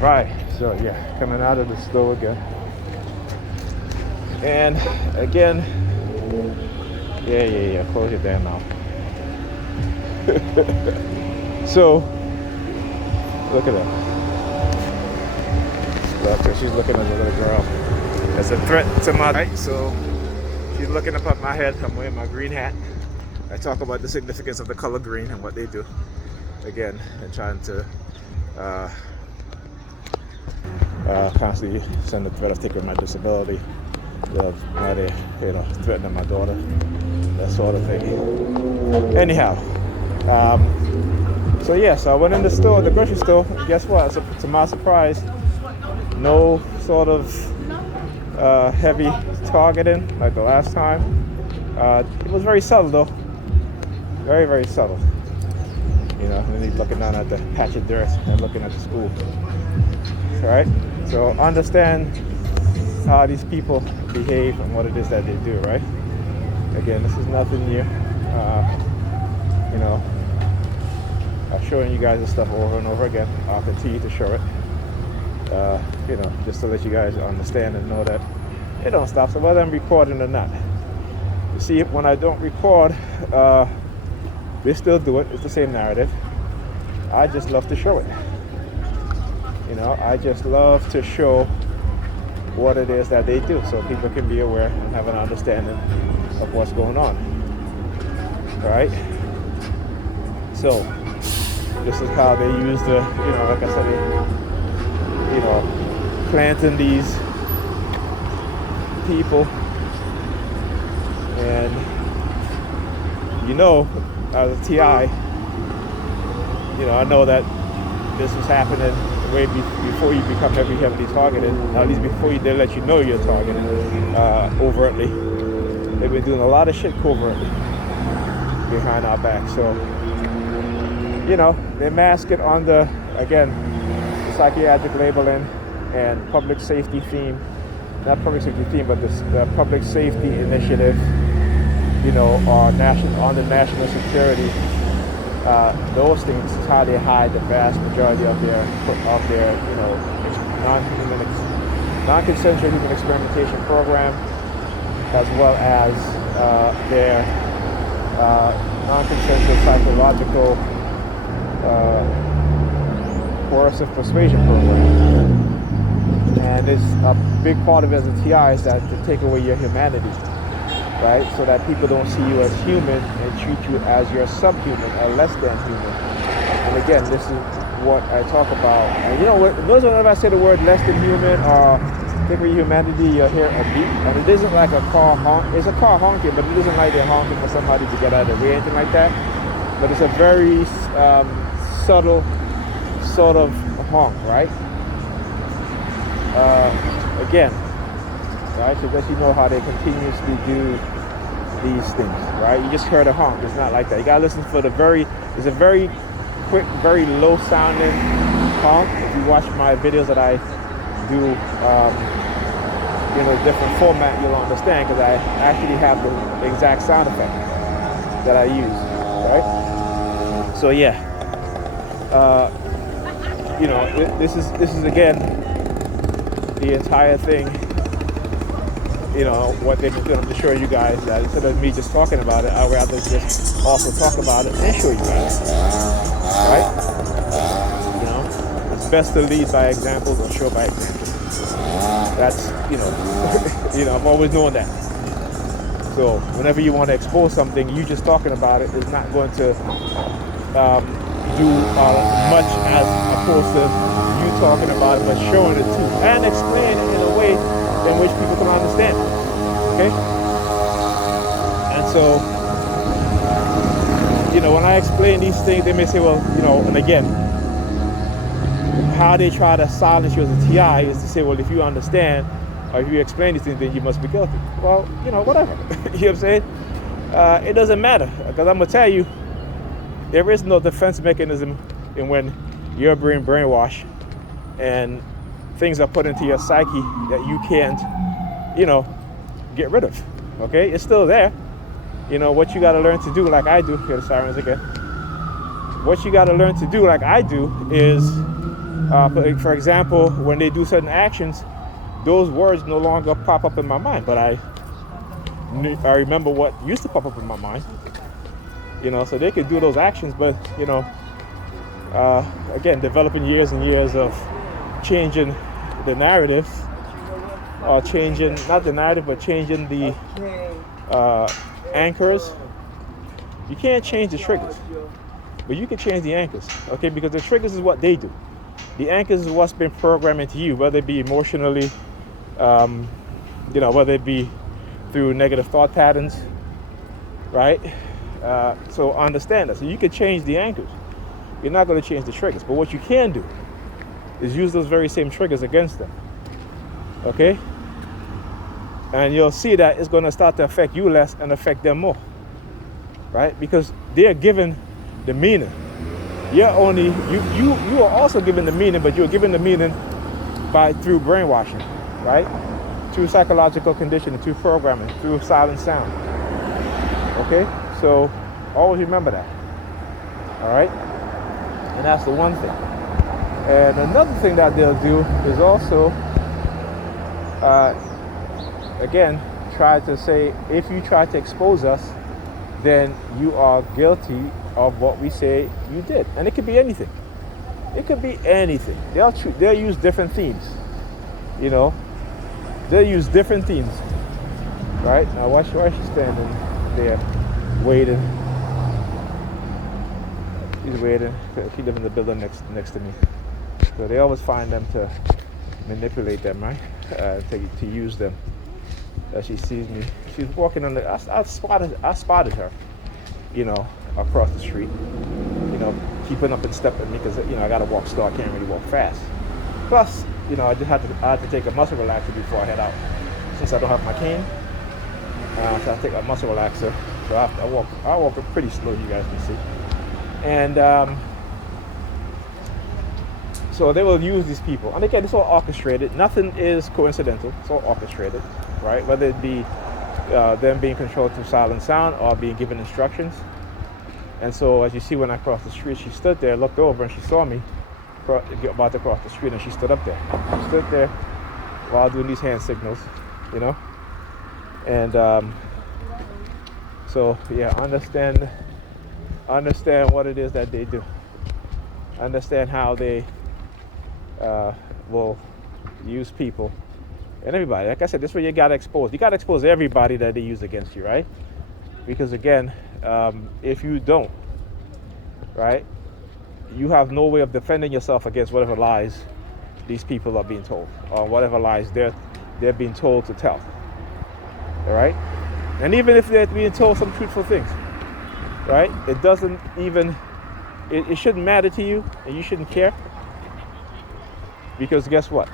Right. So yeah, coming out of the store again. And again, yeah. Close your damn mouth. So look at her. Look, she's looking at the little girl. As a threat to my right. So she's looking up at my head. I'm wearing my green hat. I talk about the significance of the color green and what they do. Again, and trying to constantly send the threat of taking my disability, of how they, threatening my daughter, that sort of thing. Anyhow, so I went in the store, the grocery store. Guess what? So, to my surprise, no sort of heavy targeting like the last time. It was very subtle though, very, very subtle. And he's looking down at the patch of dirt and looking at the school. All right. So understand how these people behave and what it is that they do, right? Again, this is nothing new. I'm showing you guys this stuff over and over again. I'll continue to show it. Just to let you guys understand and know that it don't stop. So whether I'm recording or not, you see, when I don't record, they still do it. It's the same narrative. I just love to show it. I just love to show what it is that they do so people can be aware and have an understanding of what's going on. All right? So, this is how they use the, like I said, planting these people. And, as a TI, I know that this was happening way before you become heavily targeted, at least before they let you know you're targeted overtly. They've been doing a lot of shit covertly behind our back. So, they mask it on the psychiatric labeling and public safety theme. Not public safety theme, but the public safety initiative, on the national security. Those things is how they hide the vast majority of their non-consensual human experimentation program, as well as their non-consensual psychological coercive persuasion program. And it's a big part of it as a TI is that to take away your humanity. Right, so that people don't see you as human and treat you as your subhuman or less than human. And again, this is what I talk about. And notice whenever I say the word less than human or take away humanity, you'll hear a beep. And it isn't like a car honk. It's a car honking, but it isn't like they're honking for somebody to get out of the way or anything like that. But it's a very subtle sort of honk, right? Again. Right, so that you know how they continuously do these things, right? You just heard a honk. It's not like that. You gotta listen for it's a very quick, very low sounding honk. If you watch my videos that I do in a different format, you'll understand because I actually have the exact sound effect that I use, right? So this is again the entire thing. What they've been doing. I'm just showing you guys that instead of me just talking about it, I'd rather just also talk about it and show you guys. Right? It's best to lead by examples or show by examples. That's, I've always known that. So whenever you want to expose something, you just talking about it is not going to do much as opposed to you talking about it, but showing it too and explaining it in a way in which people can understand. Okay? And so, when I explain these things, they may say, well, and again, how they try to silence you as a TI is to say, well, if you understand or if you explain these things, then you must be guilty. Well, whatever. You know what I'm saying? It doesn't matter, because I'm going to tell you, there is no defense mechanism in when you're being brainwashed and things are put into your psyche that you can't, get rid of. Okay? It's still there. What you got to learn to do, like I do, hear the sirens again. What you got to learn to do, like I do, is For example, when they do certain actions, those words no longer pop up in my mind, but I remember what used to pop up in my mind. So they could do those actions, but again, developing years and years of changing the narrative, or changing, not the narrative, but changing the anchors. You can't change the triggers, but you can change the anchors, okay? Because the triggers is what they do. The anchors is what's been programmed into you, whether it be emotionally, whether it be through negative thought patterns, right? So understand that. So you can change the anchors. You're not going to change the triggers, but what you can do is use those very same triggers against them, okay? And you'll see that it's going to start to affect you less and affect them more, right? Because they're given the meaning. You're only, you are also given the meaning, but you're given the meaning through brainwashing, right? Through psychological conditioning, through programming, through silent sound. Okay? So always remember that. All right? And that's the one thing. And another thing that they'll do is also, again, try to say, if you try to expose us, then you are guilty of what we say you did. And it could be anything. It could be anything. They'll use different themes. They'll use different themes. Right? Now why she's standing there waiting. She's waiting. She lives in the building next to me. So they always find them to manipulate them, right? To use them. She sees me. She's walking on the. I spotted her, across the street. Keeping up in step with me because I gotta walk slow. I can't really walk fast. Plus, I just had to take a muscle relaxer before I head out. Since I don't have my cane, so I take a muscle relaxer. So I walk pretty slow. You guys can see. And so they will use these people. And again, it's all orchestrated. Nothing is coincidental. It's all orchestrated, right? Whether it be them being controlled through silent sound or being given instructions. And so as you see, when I crossed the street, she stood there, looked over, and she saw me about to cross the street, and she stood up there. She stood there while doing these hand signals, And so yeah, understand what it is that they do. Understand how they will use people and everybody. Like I said, this is where you gotta expose. You gotta expose everybody that they use against you, right? Because again, if you don't, right, you have no way of defending yourself against whatever lies these people are being told, or whatever lies they're being told to tell. All right, and even if they're being told some truthful things, right, it doesn't even. It shouldn't matter to you, and you shouldn't care. Because guess what?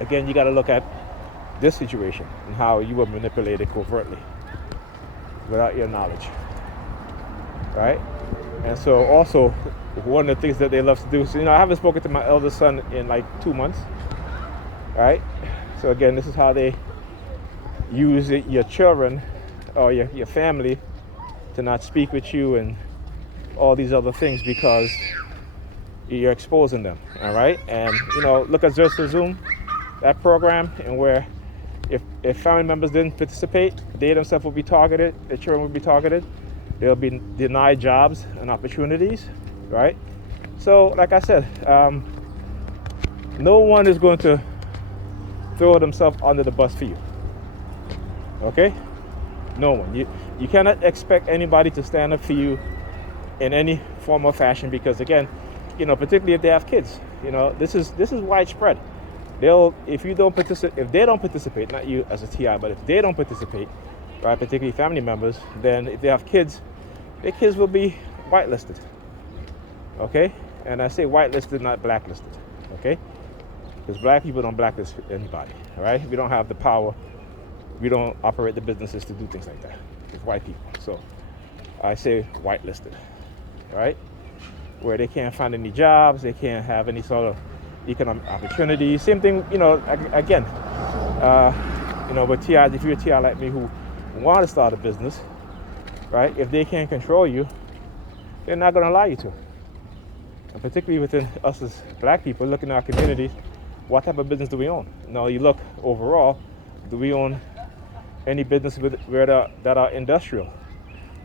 Again, you got to look at this situation and how you were manipulated covertly without your knowledge, right? And so also, one of the things that they love to do, so I haven't spoken to my eldest son in like 2 months, right? So again, this is how they use your children or your family to not speak with you and all these other things because you're exposing them, all right? And look at Zerster Zoom, that program, and where if family members didn't participate, they themselves will be targeted, their children will be targeted, they'll be denied jobs and opportunities, right? So like I said, no one is going to throw themselves under the bus for you, okay? No one. You cannot expect anybody to stand up for you in any form or fashion because again, particularly if they have kids, this is widespread. If they don't participate, not you as a TI, but if they don't participate, right, particularly family members, then if they have kids, their kids will be whitelisted. Okay? And I say whitelisted, not blacklisted. Okay? Because black people don't blacklist anybody. All right? We don't have the power. We don't operate the businesses to do things like that. It's white people. So I say whitelisted. Right? Where they can't find any jobs, they can't have any sort of economic opportunities. Same thing, again, with TIs, if you're a TI like me who want to start a business, right, if they can't control you, they're not going to allow you to. and particularly within us as black people, looking at our communities, what type of business do we own? Now you look overall, do we own any business that are industrial,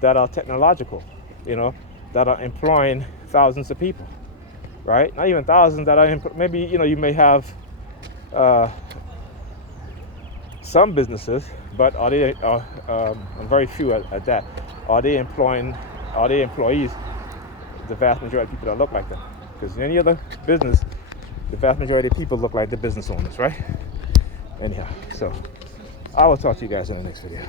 that are technological, that are employing thousands of people, right? Not even thousands that are, maybe, you may have some businesses, but are they, very few at that, are they employees, the vast majority of people that look like them? Because in any other business, the vast majority of people look like the business owners, right? Anyhow, so I will talk to you guys in the next video.